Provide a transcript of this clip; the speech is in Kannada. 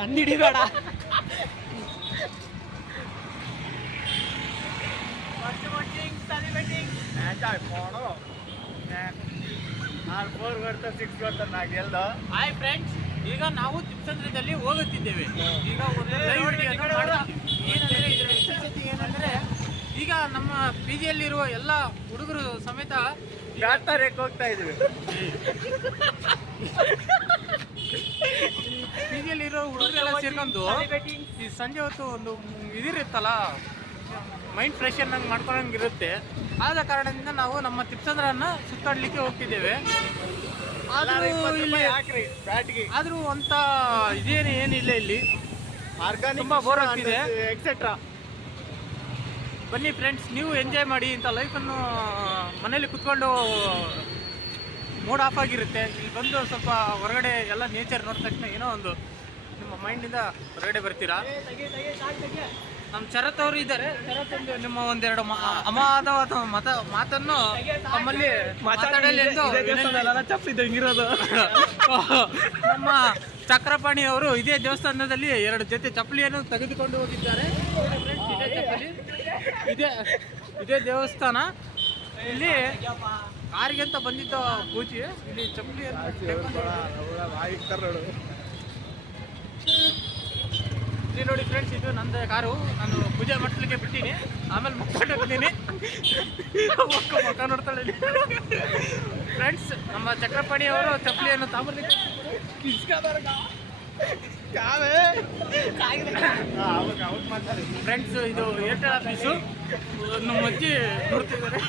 ನಂದಿಡಿಬೇಡ. ಹಾಯ್ ಫ್ರೆಂಡ್ಸ್, ಈಗ ನಾವು ತಿಪ್ಸಂದ್ರದಲ್ಲಿ ಹೋಗುತ್ತಿದ್ದೇವೆ. ಈಗ ಒಂದು ಲೈವ್ ವಿಡಿಯೋನ ಮಾಡೋಣ. ಏನಂದರೆ ಇದರ ವಿಶೇಷತೆ ಏನಂದರೆ, ಈಗ ನಮ್ಮ ಪಿ ಜಿಯಲ್ಲಿರುವ ಎಲ್ಲ ಹುಡುಗರು ಸಮೇತ ಹೋಗ್ತಾ ಇದೀವಿ. ಪಿ ಜಿಯಲ್ಲಿರೋ ಹುಡುಗರೆಲ್ಲ ಸೇರ್ಕೊಂಡು ಈ ಸಂಜೆ ಹೊತ್ತು ಒಂದು ಇದಿರುತ್ತಲ್ಲ, ಮೈಂಡ್ ಫ್ರೆಶ್ ಅನ್ನಂಗೆ ಮಾಡ್ಕೊಳಂಗಿರುತ್ತೆ. ಆದ ಕಾರಣದಿಂದ ನಾವು ನಮ್ಮ ತಿಪ್ಸಂದ್ರನ್ನ ಸುತ್ತಾಡಲಿಕ್ಕೆ ಹೋಗ್ತಿದ್ದೇವೆ. ಆದ್ರೂ ಅಂತ ಏನಿಲ್ಲ ಇಲ್ಲಿ, ತುಂಬಾ ಬೋರ್ ಆಗ್ತಿದೆ ಎಕ್ಸೆಟ್ರಾ. ಬನ್ನಿ ಫ್ರೆಂಡ್ಸ್, ನೀವು ಎಂಜಾಯ್ ಮಾಡಿ. ಇಂಥ ಲೈಫನ್ನು ಮನೇಲಿ ಕುತ್ಕೊಂಡು ಮೂಡ್ ಆಫ್ ಆಗಿರುತ್ತೆ. ಇಲ್ಲಿ ಬಂದು ಸ್ವಲ್ಪ ಹೊರಗಡೆ ಎಲ್ಲ ನೇಚರ್ ನೋಡಿದ ತಕ್ಷಣ ಏನೋ ಒಂದು ನಿಮ್ಮ ಮೈಂಡಿಂದ ಹೊರಗಡೆ ಬರ್ತೀರಾ. ನಮ್ಮ ಶರತ್ ಅವರು ಇದ್ದಾರೆ. ಶರತ್ ಒಂದು ನಿಮ್ಮ ಒಂದೆರಡು ಅಮಾದವಾದ ಮಾತನ್ನು ನಮ್ಮಲ್ಲಿ ಮಾತಾಡಲಿ ಎಂದು ಹಿಂಗಿರೋದು. ನಮ್ಮ ಚಕ್ರಪಾಣಿ ಅವರು ಇದೇ ದೇವಸ್ಥಾನದಲ್ಲಿ 2 ಜೊತೆ ಚಪ್ಪಲಿಯನ್ನು ತೆಗೆದುಕೊಂಡು ಹೋಗಿದ್ದಾರೆ. ಇದೇ ಚಪ್ಪಲಿ, ಇದೇ ದೇವಸ್ಥಾನ. ಇಲ್ಲಿ ಕಾರಿಗೆ ಅಂತ ಬಂದಿದ್ದ ಪೂಜೆ, ಇಲ್ಲಿ ಚಪ್ಪಲಿಯನ್ನು ಇಲ್ಲಿ ನೋಡಿ ಫ್ರೆಂಡ್ಸ್, ಇದು ನಂದು ಕಾರು. ನಾನು ಪೂಜೆ ಮಾಡ್ಲಿಕ್ಕೆ ಬಿಟ್ಟಿನಿ, ಆಮೇಲೆ ಮುಖ ಹೋಗ್ತೀನಿ. ಮುಖ ನೋಡ್ತಾಳೆ ಫ್ರೆಂಡ್ಸ್. ನಮ್ಮ ಚಕ್ರಪಾಣಿ ಅವರು ಚಪ್ಪಲಿಯನ್ನು ತಾಂಬರ್ಲಿಕ್ಕೆ ಫ್ರೆಂಡ್ಸ್. ಇದು ಏರ್ಟೆಲ್ ಆಫೀಸು. ನಮ್ಮ ಅಜ್ಜಿ ನೋಡ್ತಿದ್ದಾರೆ.